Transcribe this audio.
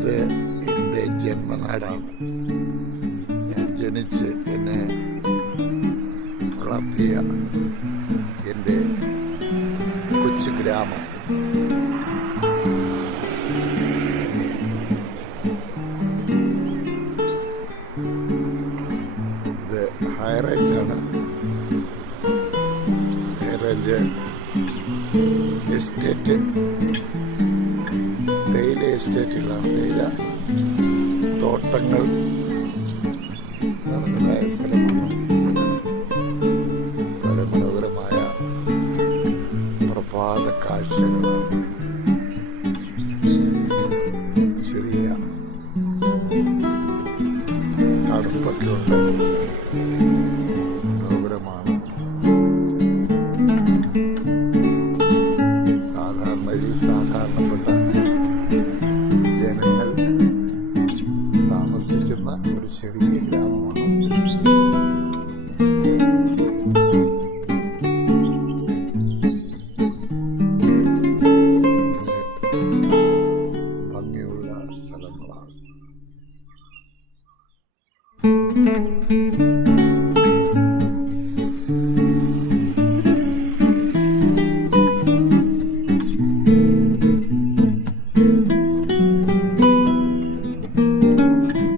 ഇത് എന്റെ ജന്മനാടാണ് ഞാൻ ജനിച്ച് എന്നെ വളർത്തിയ എന്റെ കൊച്ചു ഗ്രാമം. ഇത് ഹൈറേഞ്ചാണ് ഹൈറേഞ്ച് എസ്റ്റേറ്റ്. തേയില എസ്റ്റേറ്റുകളാണ് തേയില തോട്ടങ്ങൾ വളരെ മനോഹരമായ പ്രഭാത കാഴ്ചകളാണ്. ചെറിയ തണുപ്പൊക്കെ ഉണ്ട്. സാധാരണയിൽ സാധാരണപ്പെട്ട ചെറിയ ഗ്രാമമാണ് ഭംഗിയുള്ള സ്ഥലങ്ങളാണ്